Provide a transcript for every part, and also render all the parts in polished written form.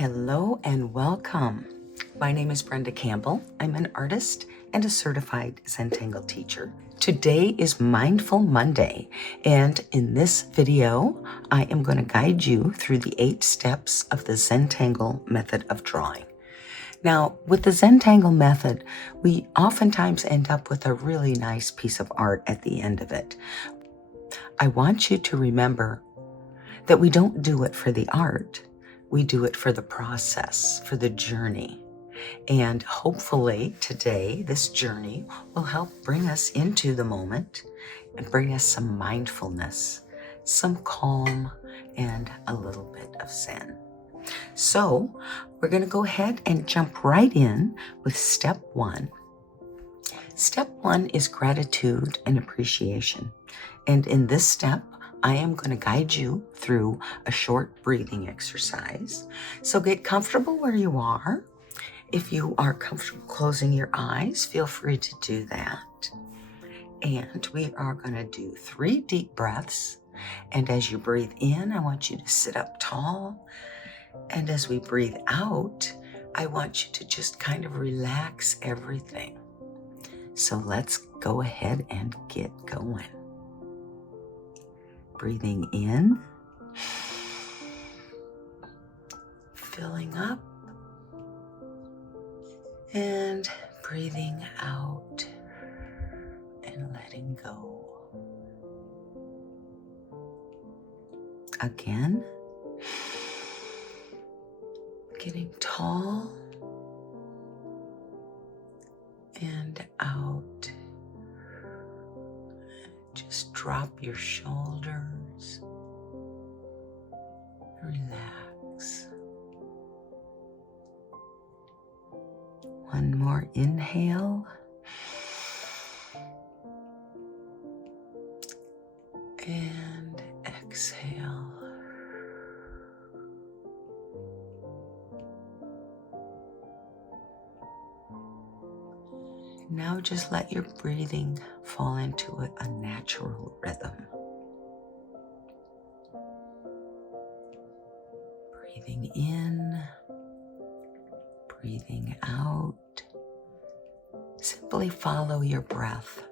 Hello and welcome. My name is Brenda Campbell. I'm an artist and a certified Zentangle teacher. Today is Mindful Monday, and in this video, I am going to guide you through the 8 steps of the Zentangle method of drawing. Now, with the Zentangle method, we oftentimes end up with a really nice piece of art at the end of it. I want you to remember that we don't do it for the art. We do it for the process, for the journey. And hopefully today, this journey will help bring us into the moment and bring us some mindfulness, some calm, and a little bit of zen. So we're going to go ahead and jump right in with step 1. Step 1 is gratitude and appreciation. And in this step, I am going to guide you through a short breathing exercise. So get comfortable where you are. If you are comfortable closing your eyes, feel free to do that. And we are going to do 3 deep breaths. And as you breathe in, I want you to sit up tall. And as we breathe out, I want you to just kind of relax everything. So let's go ahead and get going. Breathing in, filling up, and breathing out and letting go. Again, getting tall and out. Just drop your shoulders. Relax. One more inhale. And exhale. Now just let your breathing fall into a natural rhythm. Breathing in, breathing out. Simply follow your breath.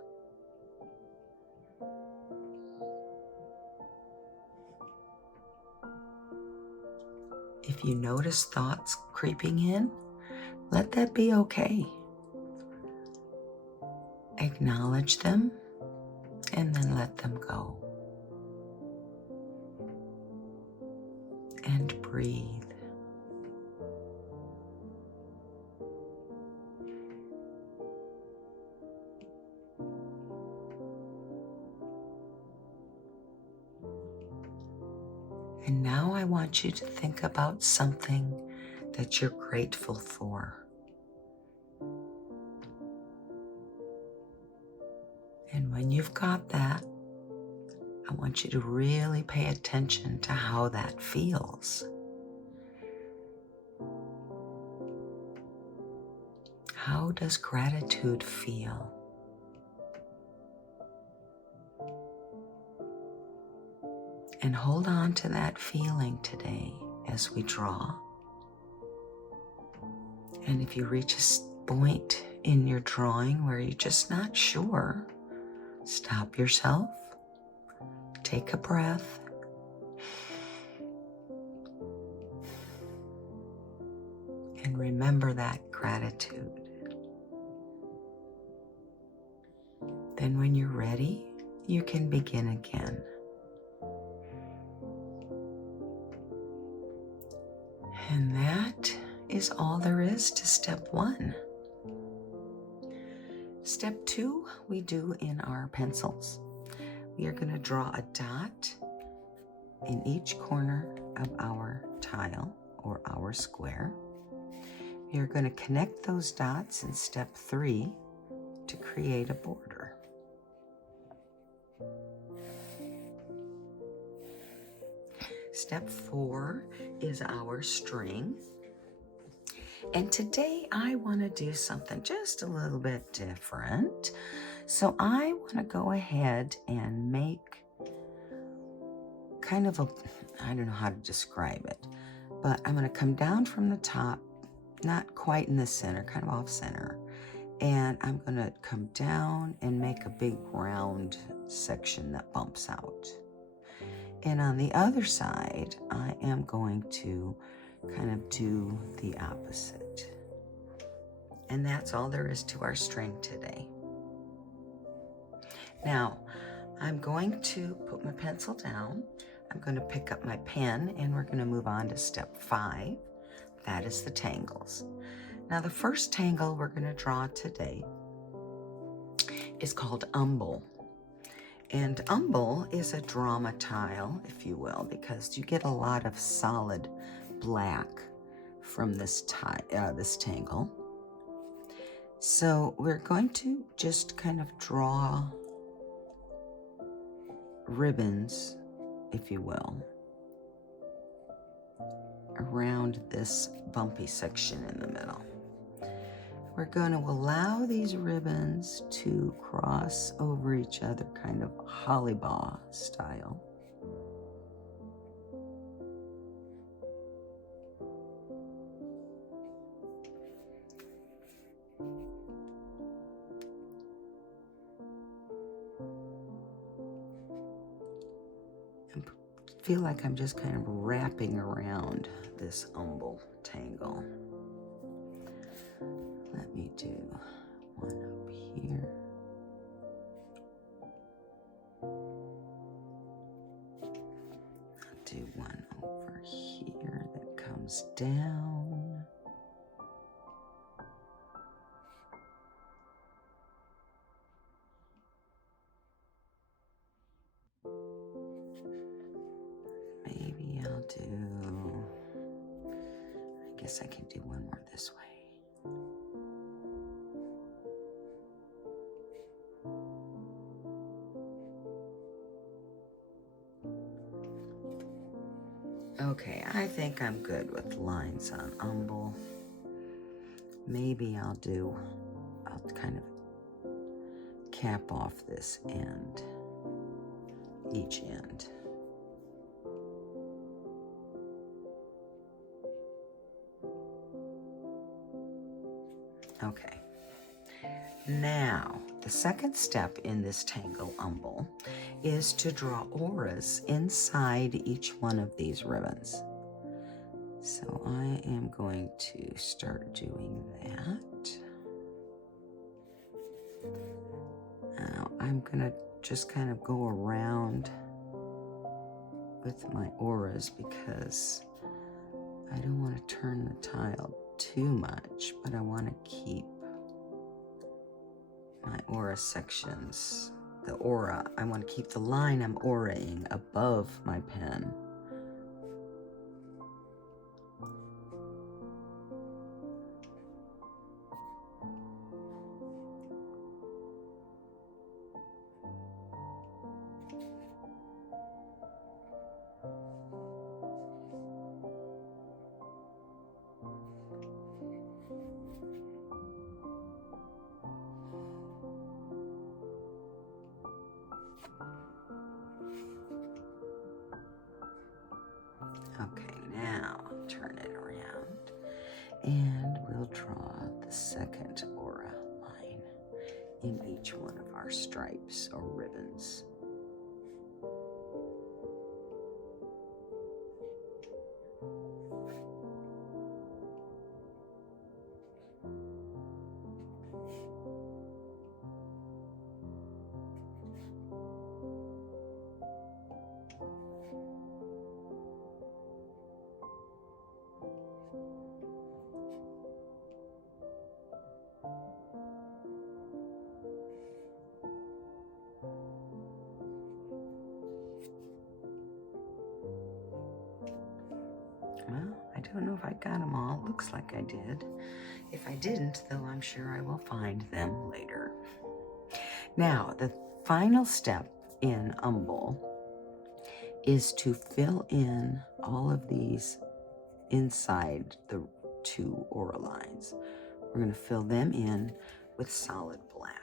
If you notice thoughts creeping in, let that be okay. Acknowledge them and then let them go. And breathe. And now I want you to think about something that you're grateful for. And when you've got that, I want you to really pay attention to how that feels. How does gratitude feel? And hold on to that feeling today as we draw. And if you reach a point in your drawing where you're just not sure, stop yourself, take a breath, and remember that gratitude. Then when you're ready, you can begin again. And that is all there is to step 1. Step 2, we do in our pencils. We are going to draw a dot in each corner of our tile or our square. We are going to connect those dots in step 3 to create a border. Step 4 is our string. And today I want to do something just a little bit different. So I want to go ahead and make kind of a, I don't know how to describe it. but I'm going to come down from the top, not quite in the center, kind of off center. And I'm going to come down and make a big round section that bumps out. And on the other side, I am going to kind of do the opposite. And that's all there is to our string today. Now, I'm going to put my pencil down. I'm going to pick up my pen, and we're going to move on to step 5. That is the tangles. Now, the first tangle we're going to draw today is called Umble. And Umble is a drama tile, if you will, because you get a lot of solid black from this tangle. So we're going to just kind of draw ribbons, if you will, around this bumpy section in the middle. We're going to allow these ribbons to cross over each other, kind of holly-baw style. And feel like I'm just kind of wrapping around this umble tangle. Let me do one up here. I'll do one over here that comes down. Maybe I'll do, I guess I can do one more this way. Okay, I think I'm good with lines on Umble. Maybe I'll kind of cap off this end, each end. Okay. Now, the second step in this tangle Umble is to draw auras inside each one of these ribbons. So I am going to start doing that. Now I'm going to just kind of go around with my auras because I don't want to turn the tile too much, but I want to keep my aura sections, I want to keep the line I'm auraing above my pen. Okay, now turn it around and we'll draw the second aura line in each one of our stripes or ribbons. Well, I don't know if I got them all. Looks like I did. If I didn't, though, I'm sure I will find them later. Now, the final step in Umble is to fill in all of these inside the two aura lines. We're going to fill them in with solid black.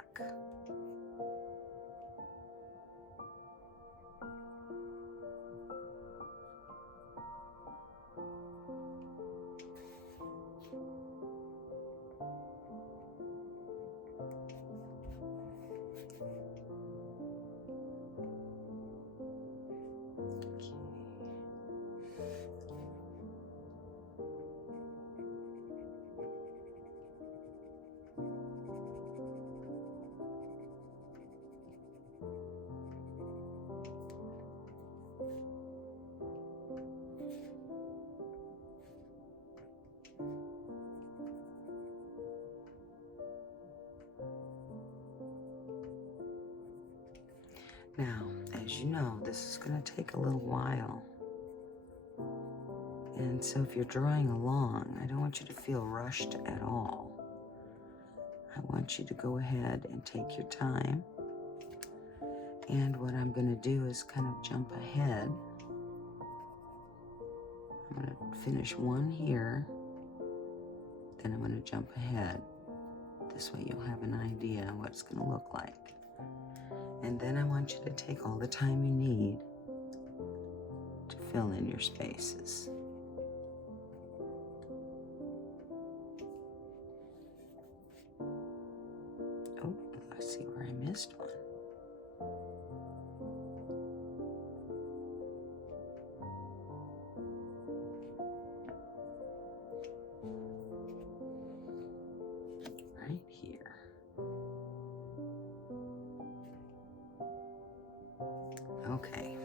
Now, as you know, this is going to take a little while. And so if you're drawing along, I don't want you to feel rushed at all. I want you to go ahead and take your time. And what I'm going to do is kind of jump ahead. I'm going to finish one here, then I'm going to jump ahead. This way you'll have an idea what it's going to look like. And then I want you to take all the time you need to fill in your spaces. Oh, I see where I missed one. Right here. Okay.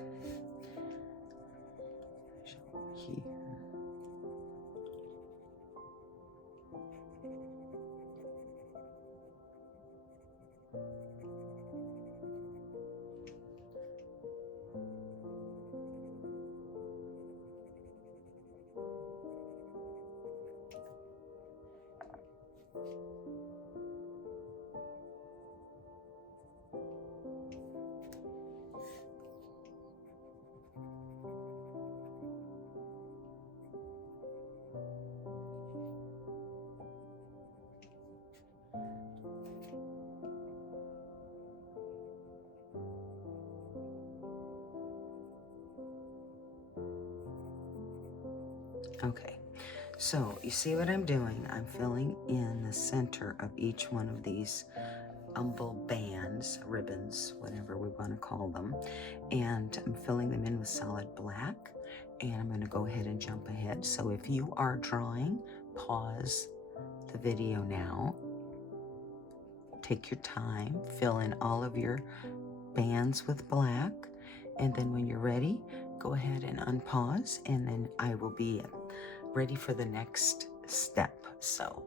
So here. Okay, so you see what I'm doing? I'm filling in the center of each one of these Umble bands, ribbons, whatever we want to call them, and I'm filling them in with solid black, and I'm going to go ahead and jump ahead. So if you are drawing, pause the video now, take your time, fill in all of your bands with black, and then when you're ready, go ahead and unpause, and then I will be ready for the next step. So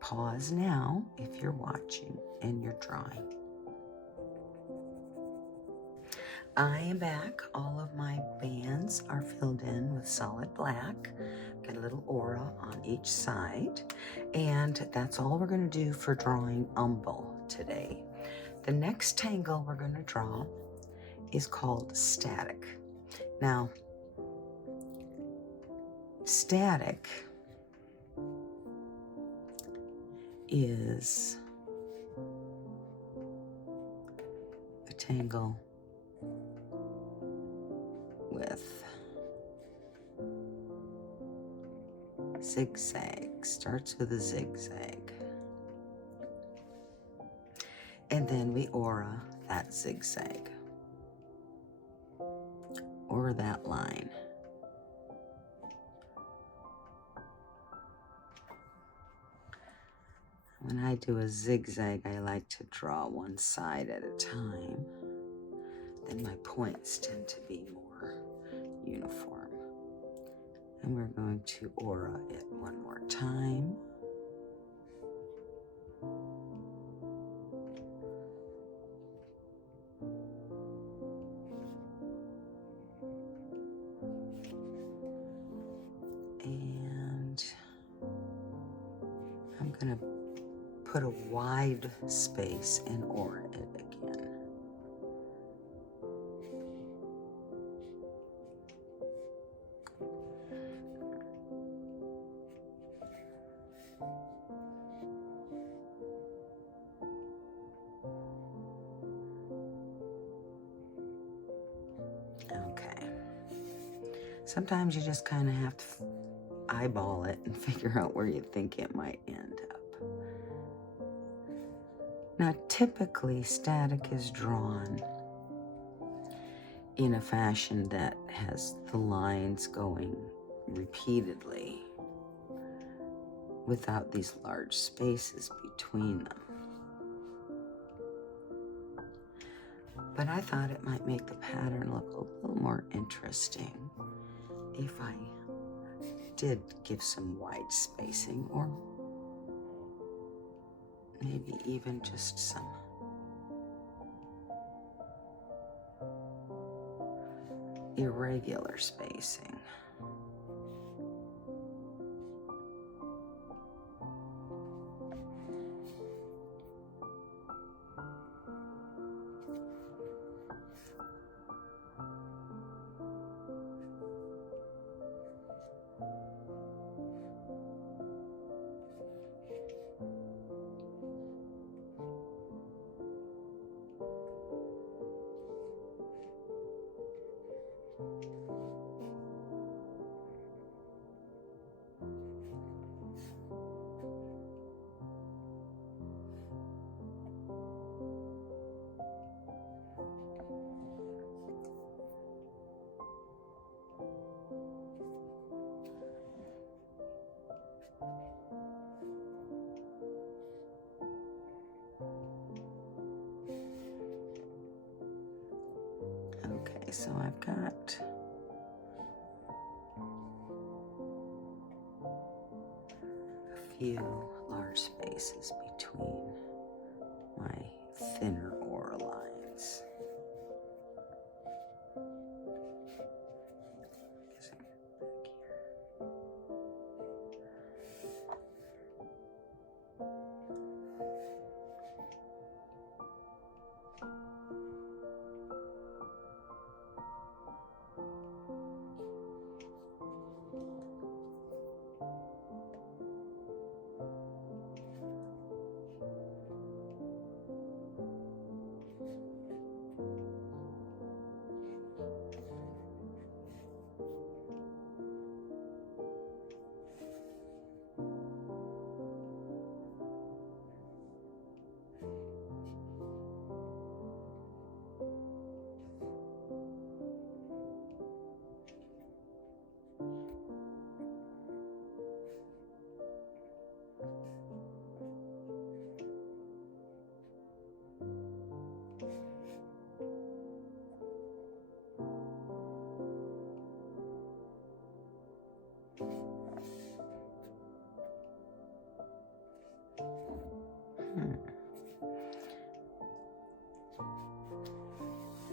pause now if you're watching and you're drawing. I am back. All of my bands are filled in with solid black. Got a little aura on each side. And that's all we're going to do for drawing Umble today. The next tangle we're going to draw is called static. Now, static is a tangle with zigzag, starts with a zigzag. And then we aura that zigzag or that line. When I do a zigzag, I like to draw one side at a time. Then my points tend to be more uniform. And we're going to aura it one more time. And I'm going to put a wide space and aura it again. Okay. Sometimes you just kind of have to eyeball it and figure out where you think it might end up. Now, typically, static is drawn in a fashion that has the lines going repeatedly without these large spaces between them. But I thought it might make the pattern look a little more interesting if I did give some wide spacing, or maybe even just some irregular spacing. Okay, so I've got a few large spaces between my thinner aura lines.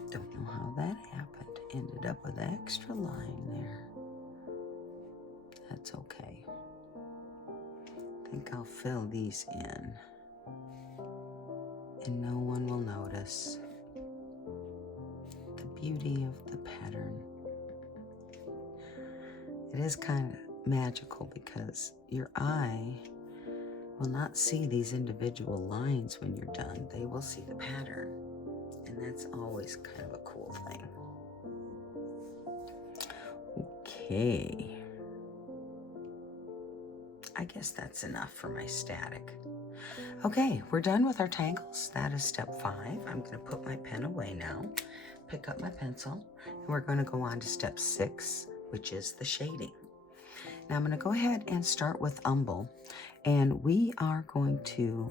Don't know how that happened. Ended up with an extra line there. That's okay. I think I'll fill these in and no one will notice. The beauty of the pattern. It is kind of magical because your eye will not see these individual lines when you're done. They will see the pattern. And that's always kind of a cool thing. Okay. I guess that's enough for my static. Okay, we're done with our tangles. That is step 5. I'm going to put my pen away now, pick up my pencil, and we're going to go on to step 6, which is the shading. Now I'm going to go ahead and start with Umble, and we are going to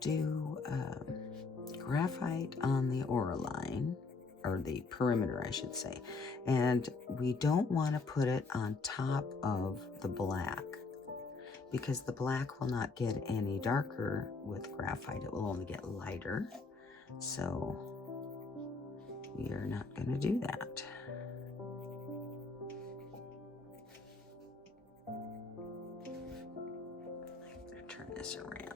do graphite on the aura line, or the perimeter, I should say. And we don't want to put it on top of the black because the black will not get any darker with graphite. It will only get lighter. So we are not going to do that. I have to turn this around.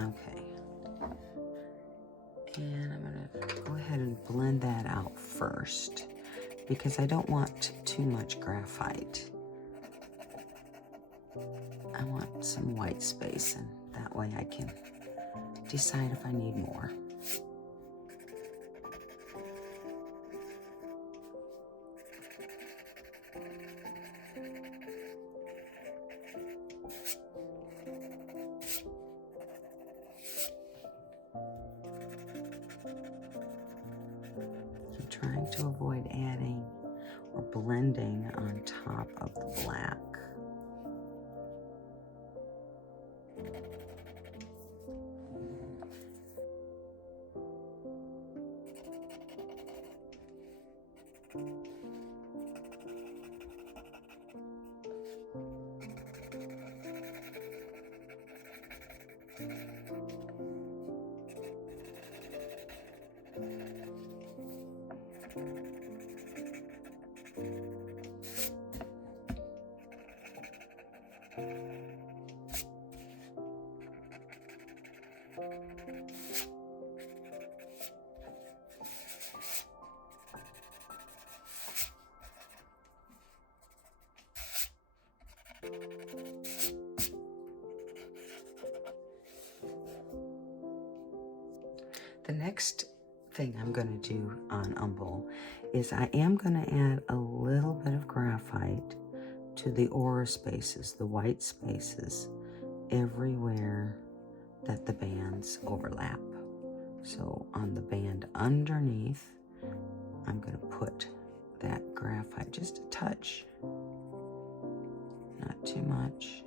Okay, and I'm going to go ahead and blend that out first because I don't want too much graphite. I want some white space, and that way I can decide if I need more. I'm trying to avoid adding or blending on top of the black. next thing I'm going to do on Umble is I am going to add a little bit of graphite to the aura spaces, the white spaces, everywhere that the bands overlap. So on the band underneath, I'm going to put that graphite, just a touch, not too much,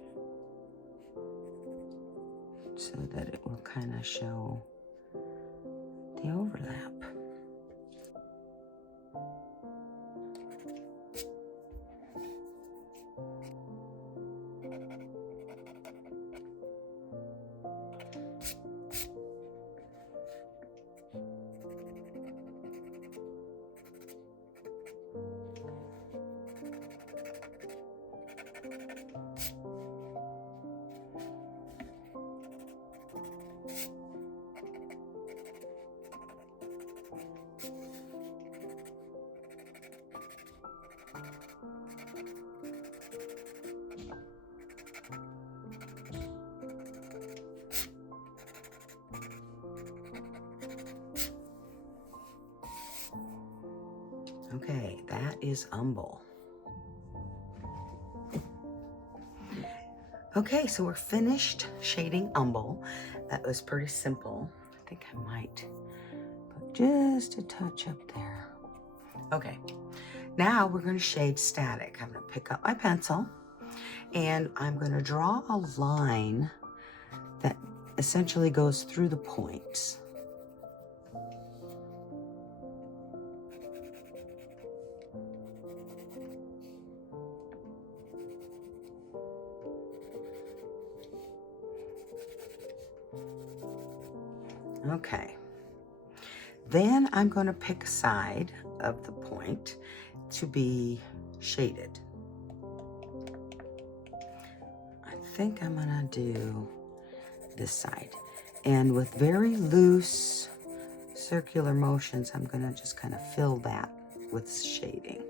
so that it will kind of show the overlap. Okay, that is Umble. Okay, so we're finished shading Umble. That was pretty simple. I think I might put just a touch up there. Okay, now we're going to shade static. I'm going to pick up my pencil and I'm going to draw a line that essentially goes through the points. Okay, then I'm going to pick a side of the point to be shaded. I think I'm going to do this side. And with very loose circular motions, I'm going to just kind of fill that with shading.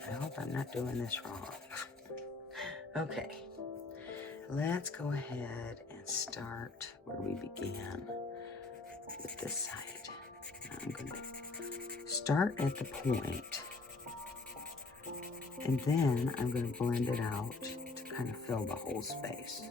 I hope I'm not doing this wrong. Okay, let's go ahead and start where we began with this side. I'm going to start at the point, and then I'm going to blend it out to kind of fill the whole space.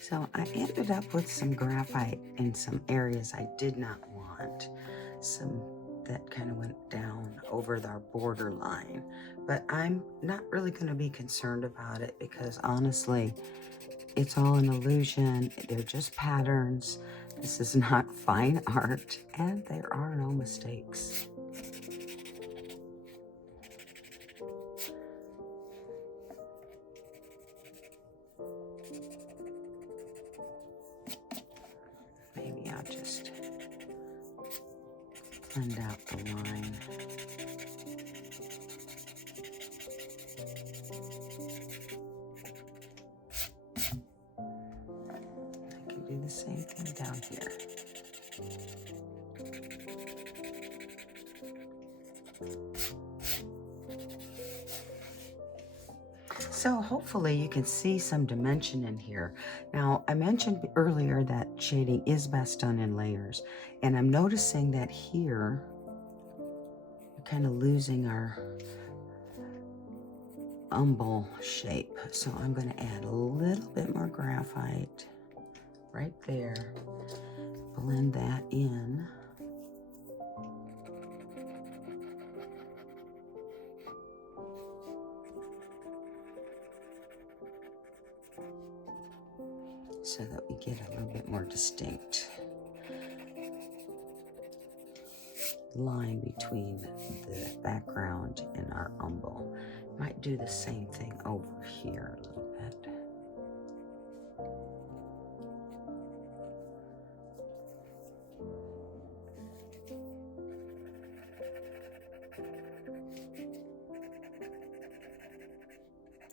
So I ended up with some graphite in some areas I did not want. Some that kind of went down over our border line. But I'm not really going to be concerned about it because honestly, it's all an illusion. They're just patterns. This is not fine art, and there are no mistakes. just blend out the line. I can do the same thing down here. So hopefully you can see some dimension in here. Now, I mentioned earlier that shading is best done in layers, and I'm noticing that here we're kind of losing our Umble shape. So I'm going to add a little bit more graphite right there, blend that in. So that we get a little bit more distinct line between the background and our Umble. Might do the same thing over here a little bit.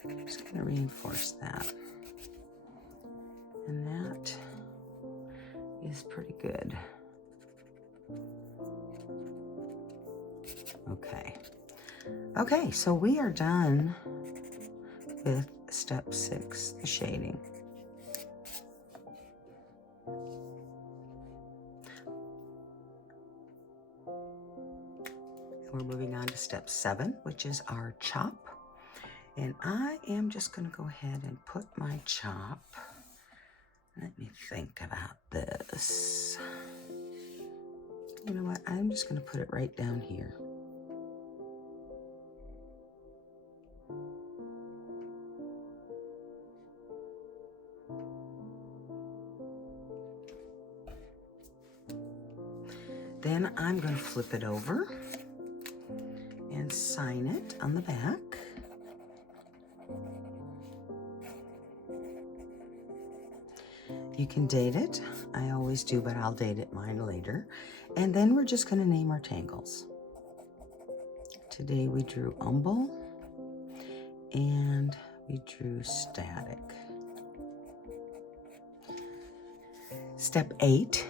I'm just going to reinforce that. And that is pretty good. Okay, so we are done with step 6, the shading. We're moving on to step 7, which is our chop. And I am just going to go ahead and put my chop. Let me think about this. You know what? I'm just going to put it right down here. Then I'm going to flip it over and sign it on the back. You can date it. I always do, but I'll date it mine later. And then we're just going to name our tangles. Today we drew Umble and we drew static. Step 8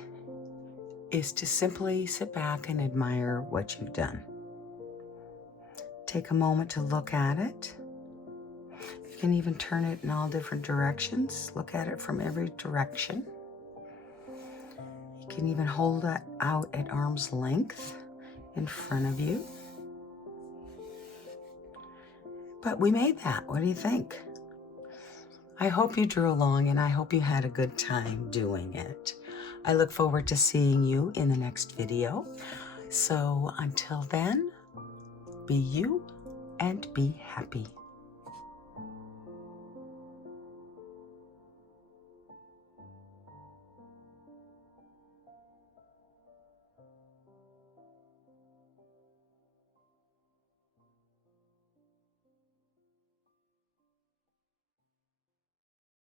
is to simply sit back and admire what you've done. Take a moment to look at it. You can even turn it in all different directions. Look at it from every direction. You can even hold it out at arm's length in front of you. But we made that. What do you think? I hope you drew along and I hope you had a good time doing it. I look forward to seeing you in the next video. So until then, be you and be happy.